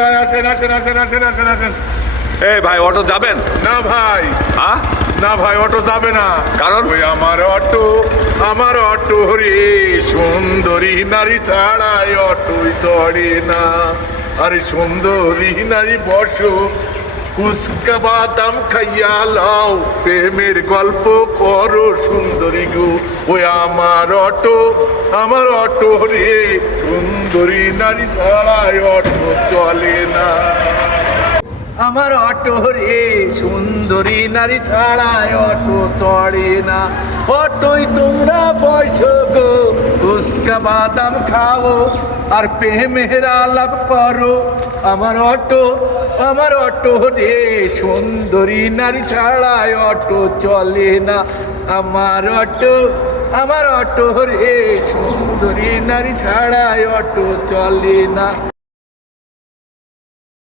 ভাই আসেন আসেন আসেন আসেন আসেন আসেন। এই ভাই অটো যাবেন? না ভাই, হ্যাঁ, না ভাই, অটো যাবে না। কারণ? ওই আমার অটো রে, সুন্দরী নারী ছাড়াই অটোই চড়ে না। আরে সুন্দরী নারী বসো, ফুচকা বাদাম খাইয়া লাও, প্রেমের গল্প করো সুন্দরী গো। ওই আমার অটো রে, সুন্দরী নারী ছাড়াই অটো চলে না। আমার অটো রে, সুন্দরী নারী ছাড়াই অটো চড়ে না। অটোই তোমরা বসো গো, ফুচকা বাদাম খাও আর প্রেমের আলাপ করো। আমার অটো রে, সুন্দরী নারী ছাড়াই অটো চলে না। আমার অটো রে, সুন্দরী নারী ছাড়াই অটো চলে না।